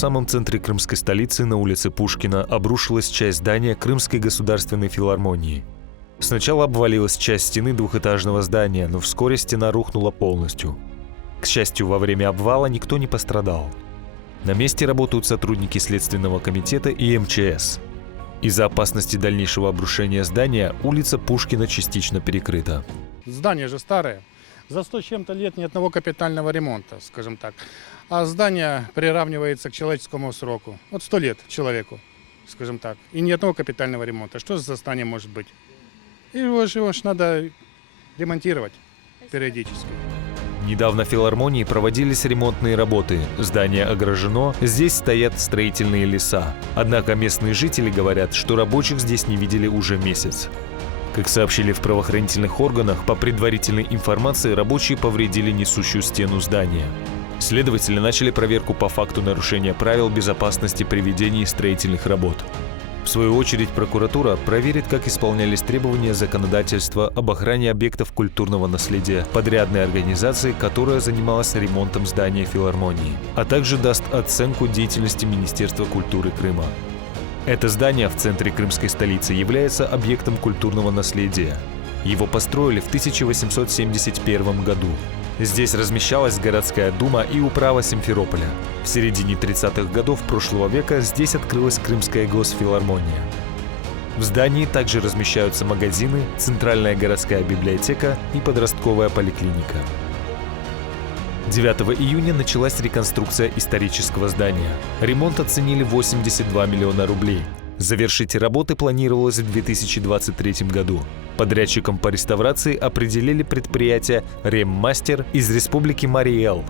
самом центре крымской столицы на улице Пушкина обрушилась часть здания Крымской государственной филармонии. Сначала обвалилась часть стены двухэтажного здания, но вскоре стена рухнула полностью. К счастью, во время обвала никто не пострадал. На месте работают сотрудники Следственного комитета и МЧС. Из-за опасности дальнейшего обрушения здания улица Пушкина частично перекрыта. Здание же старое. За 100 с чем-то лет ни одного капитального ремонта, скажем так. А здание приравнивается к человеческому сроку. Вот 100 лет человеку, скажем так. И ни одного капитального ремонта. Что за здание может быть? И его же надо ремонтировать периодически. Недавно в филармонии проводились ремонтные работы. Здание огражено, здесь стоят строительные леса. Однако местные жители говорят, что рабочих здесь не видели уже месяц. Как сообщили в правоохранительных органах, по предварительной информации рабочие повредили несущую стену здания. Следователи начали проверку по факту нарушения правил безопасности при ведении строительных работ. В свою очередь, прокуратура проверит, как исполнялись требования законодательства об охране объектов культурного наследия подрядной организации, которая занималась ремонтом здания филармонии, а также даст оценку деятельности Министерства культуры Крыма. Это здание в центре крымской столицы является объектом культурного наследия. Его построили в 1871 году. Здесь размещалась городская дума и управа Симферополя. В середине 30-х годов прошлого века здесь открылась Крымская госфилармония. В здании также размещаются магазины, центральная городская библиотека и подростковая поликлиника. 9 июня началась реконструкция исторического здания. Ремонт оценили 82 миллиона рублей. Завершить работы планировалось в 2023 году. Подрядчиком по реставрации определили предприятие «Реммастер» из Республики Марий Эл.